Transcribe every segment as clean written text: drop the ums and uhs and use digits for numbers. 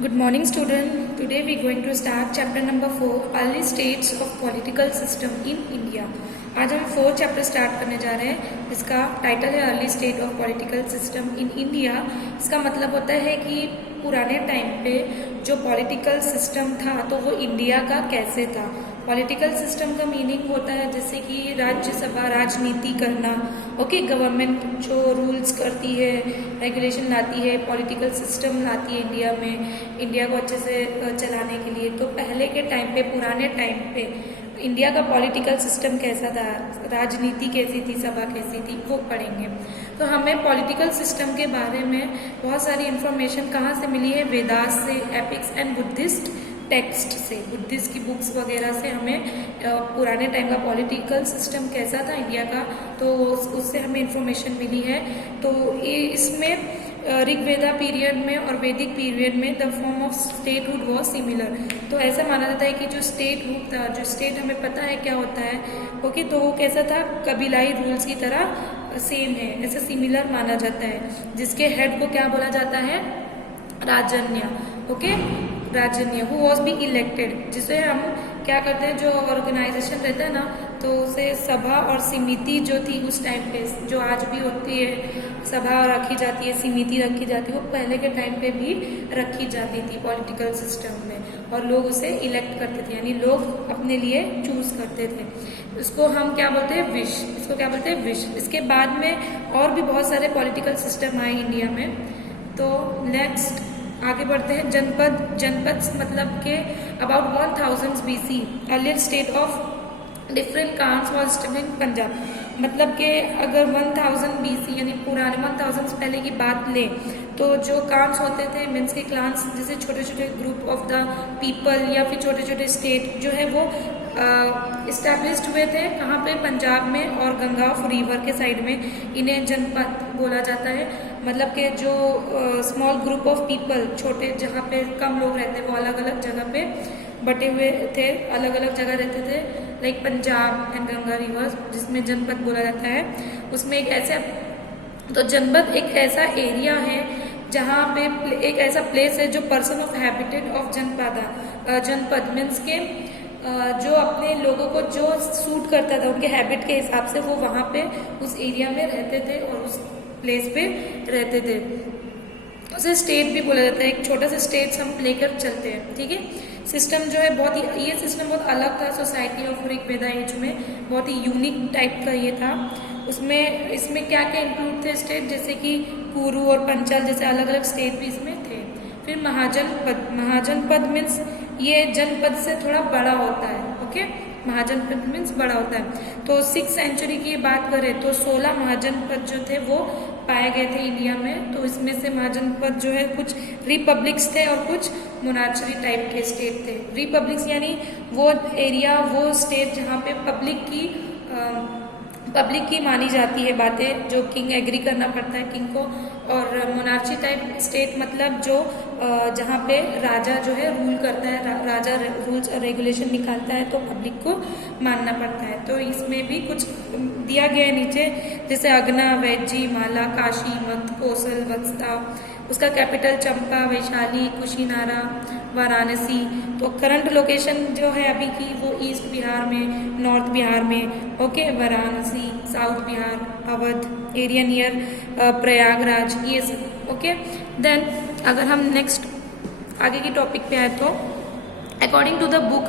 Good morning student. Today we are going to start chapter number 4 early stages of political system in India. आज हम 4 chapter start करने जा रहे हैं। इसका टाइटल है early stage of political system in India. इसका मतलब होता है कि पुराने टाइम पे जो पॉलिटिकल सिस्टम था तो वो इंडिया का कैसे था। पॉलिटिकल सिस्टम का मीनिंग होता है जैसे कि राज्यसभा राजनीति करना, ओके, गवर्नमेंट जो रूल्स करती है, रेगुलेशन लाती है, पॉलिटिकल सिस्टम लाती है इंडिया में, इंडिया को अच्छे से चलाने के लिए। तो पहले के टाइम पे, पुराने टाइम पे इंडिया का पॉलिटिकल सिस्टम कैसा था, राजनीति कैसी थी, सभा कैसी थी, वो पढ़ेंगे। तो हमें पॉलिटिकल सिस्टम के बारे में बहुत सारी इंफॉर्मेशन कहाँ से मिली है, वेदास से, एपिक्स एंड बुद्धिस्ट टेक्स्ट से, बुद्धिस्ट की बुक्स वगैरह से हमें पुराने टाइम का पॉलिटिकल सिस्टम कैसा था इंडिया का, तो उससे हमें इंफॉर्मेशन मिली है। तो ये इसमें ऋग्वेदा पीरियड में और वैदिक पीरियड में the form of statehood was similar. तो ऐसा माना जाता है कि जो स्टेटहुड था, जो स्टेट हमें पता है क्या होता है, ओके, तो वो कैसा था, कबीलाई रूल्स की तरह सेम है, ऐसा सिमिलर माना जाता है। जिसके हेड को क्या बोला जाता है, राजन्य, ओके, राजन्य, हु वॉज बी इलेक्टेड, जिसे हम क्या करते हैं, जो ऑर्गेनाइजेशन रहता है ना, तो उसे सभा और समिति जो थी उस टाइम पे, जो आज भी होती है, सभा रखी जाती है, समिति रखी जाती है, वो पहले के टाइम पे भी रखी जाती थी पॉलिटिकल सिस्टम में, और लोग उसे इलेक्ट करते थे, यानी लोग अपने लिए चूज करते थे। इसको हम क्या बोलते हैं, विश, इसको क्या बोलते हैं, विश। इसके बाद में और भी बहुत सारे पॉलिटिकल सिस्टम आए इंडिया में। तो नेक्स्ट आगे बढ़ते हैं। जनपद, जनपद मतलब के about 1000 BC earlier state of different clans was established in Punjab. मतलब कि अगर 1000 BC यानी पुराने 1000 से पहले की बात ले तो जो कांस होते थे, मीन्स के क्लान्स, जैसे छोटे छोटे ग्रुप ऑफ द पीपल या फिर छोटे छोटे स्टेट जो है वो इस्टेब्लिश्ड हुए थे। कहाँ पे, पंजाब में और गंगा रिवर के साइड में, इन्हें जनपद बोला जाता है। मतलब कि जो स्मॉल ग्रुप ऑफ पीपल, छोटे जहाँ पे कम लोग रहते वो अलग अलग जगह पे बटे हुए थे, अलग अलग जगह रहते थे, like Punjab and Ganga river, जिसमें जनपद बोला जाता है। उसमें एक ऐसा, तो जनपद एक ऐसा एरिया है जहाँ पे एक ऐसा प्लेस है जो पर्सन ऑफ हैबिटेड ऑफ जनपद मीन्स के जो अपने लोगों को जो सूट करता था, उनके हैबिट के हिसाब से वो वहाँ पे उस एरिया में रहते थे और उस प्लेस पे रहते थे। उसे स्टेट भी बोला जाता है, एक छोटा सा स्टेट हम लेकर चलते हैं, ठीक है। सिस्टम जो है बहुत ही, ये सिस्टम बहुत अलग था सोसाइटी ऑफ ऋग्वेदा एज में, बहुत ही यूनिक टाइप का ये था। उसमें इसमें क्या क्या इंक्लूड थे स्टेट, जैसे कि कुरु और पंचाल जैसे अलग अलग स्टेट भी इसमें थे। फिर महाजनपद, महाजनपद मीन्स ये जनपद से थोड़ा बड़ा होता है, ओके, महाजनपद मीन्स बड़ा होता है। तो 6th सेंचुरी की बात करें तो 16 महाजनपद जो थे वो पाए गए थे इंडिया में। तो इसमें से महाजनपद जो है कुछ रिपब्लिक्स थे और कुछ मोनार्चरी टाइप के स्टेट थे। रिपब्लिक्स यानी वो एरिया, वो स्टेट जहाँ पे पब्लिक की मानी जाती है बातें, जो किंग एग्री करना पड़ता है किंग को। और मोनार्ची टाइप स्टेट मतलब जो जहाँ पे राजा जो है रूल करता है, राजा रूल्स और रेगुलेशन निकालता है, तो पब्लिक को मानना पड़ता है। तो इसमें भी कुछ दिया गया है नीचे, जैसे अगना, वैजी, माला, काशी, मत, कोसल, वत्सा, उसका कैपिटल चंपा, वैशाली, कुशीनारा, वाराणसी। तो करंट लोकेशन जो है अभी की वो ईस्ट बिहार में, नॉर्थ बिहार में, okay, Varanasi, south Bihar, Awadh area near Prayagraj, ये सब, ओके। देन अगर हम नेक्स्ट आगे की टॉपिक पे आए तो according to the book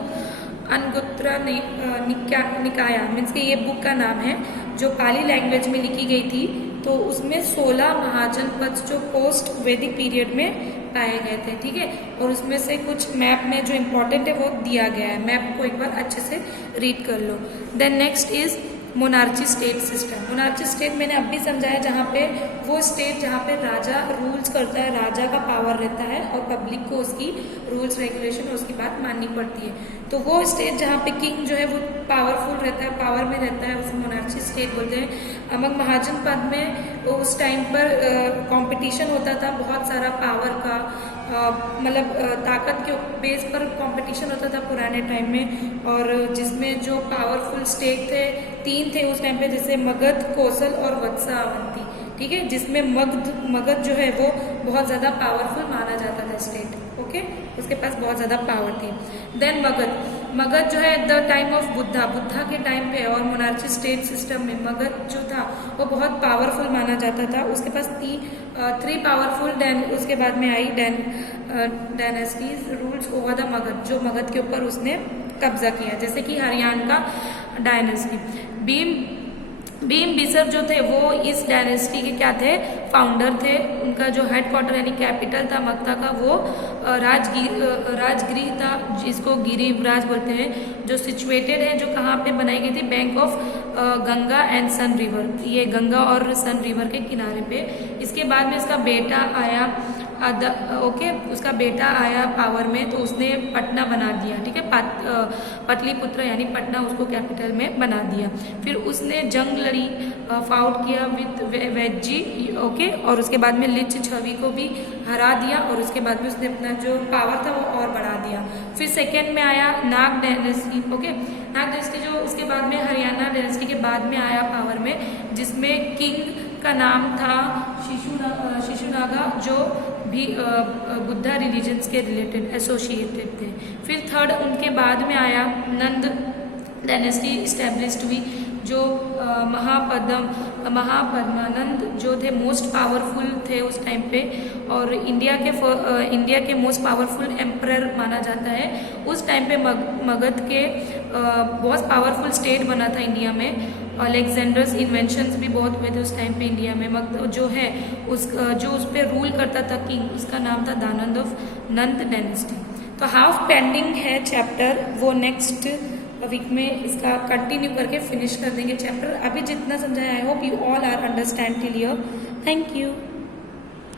Anguttara Nikaya, means के ये बुक का नाम है, जो पाली लैंग्वेज में लिखी गई थी। तो उसमें 16 महाजनपद जो पोस्ट वैदिक पीरियड में पाए गए थे, ठीक है। और उसमें से कुछ मैप में जो इम्पोर्टेंट है वो दिया गया है, मैप को एक बार अच्छे से रीड कर लो। Then next is monarchy state system. Monarchy state मैंने अभी समझाया, जहाँ पे वो स्टेट जहाँ पे राजा रूल्स करता है, राजा का पावर रहता है और पब्लिक को उसकी रूल्स रेगुलेशन और उसकी बात माननी पड़ती है। तो वो स्टेट जहाँ पे किंग जो है वो पावरफुल रहता है, पावर में रहता है, उसे मोनार्ची स्टेट बोलते हैं। अमंग महाजनपद में उस टाइम पर कंपटीशन होता था बहुत सारा पावर का, मतलब ताकत के बेस पर कंपटीशन होता था पुराने टाइम में। और जिसमें जो पावरफुल स्टेट थे 3 थे उस टाइम पे, जैसे मगध, कोसल और वत्सा अवंती, ठीक है, जिसमें मगध जो है वो बहुत ज़्यादा पावरफुल माना जाता था स्टेट। ओके, उसके पास बहुत ज्यादा पावर थी। देन मगध जो है द टाइम ऑफ बुद्धा के टाइम पे और मोनार्ची स्टेट सिस्टम में मगध जो था वो बहुत पावरफुल माना जाता था। उसके पास थ्री पावरफुल उसके बाद में आई dynasties rules over the Magadha, जो मगध के ऊपर उसने कब्जा किया, जैसे कि हरियाणा का डायनेस्टी। भीम बिसर जो थे वो इस डायनेस्टी के क्या थे, फाउंडर थे। उनका जो हेडक्वार्टर यानी कैपिटल था मक्का का वो राजगृह था, जिसको गिरिराज बोलते हैं, जो सिचुएटेड है, जो कहाँ पे बनाई गई थी, bank of Ganga and Son river, ये गंगा और सन रिवर के किनारे पे। इसके बाद में इसका बेटा आया उसका बेटा आया पावर में, तो उसने पटना बना दिया, ठीक है, पटलिपुत्र यानी पटना उसको कैपिटल में बना दिया। फिर उसने जंग लड़ी, फाउट किया विद वेजी, ओके, और उसके बाद में लिच छवि को भी हरा दिया, और उसके बाद में उसने अपना जो पावर था वो और बढ़ा दिया। फिर सेकेंड में आया नाग डायनेस्टी, ओके, नाग डायनेस्टी जो उसके बाद में हरियाणा डायनेस्टी के बाद में आया पावर में, जिसमें किंग का नाम था शिशुनागा, जो भी बुद्धा रिलीजन्स के रिलेटेड एसोसिएटेड थे। फिर थर्ड उनके बाद में आया नंद डायनेस्टी इस्टेब्लिश्ड हुई, जो महापद्मानंद जो थे मोस्ट पावरफुल थे उस टाइम पे, और इंडिया के मोस्ट पावरफुल एम्परर माना जाता है। उस टाइम पे मगध के बहुत पावरफुल स्टेट बना था इंडिया में। अलेक्जेंडर्स इन्वेंशंस भी बहुत हुए थे उस टाइम पे इंडिया में। मगध जो है जो उस पर रूल करता था किंग, उसका नाम था दानंद ऑफ नंद डायनेस्टी। तो हाफ पेंडिंग है चैप्टर, वो नेक्स्ट वीक में इसका कंटिन्यू करके फिनिश कर देंगे चैप्टर। अभी जितना समझाया, I hope you all are understand till here. Thank you.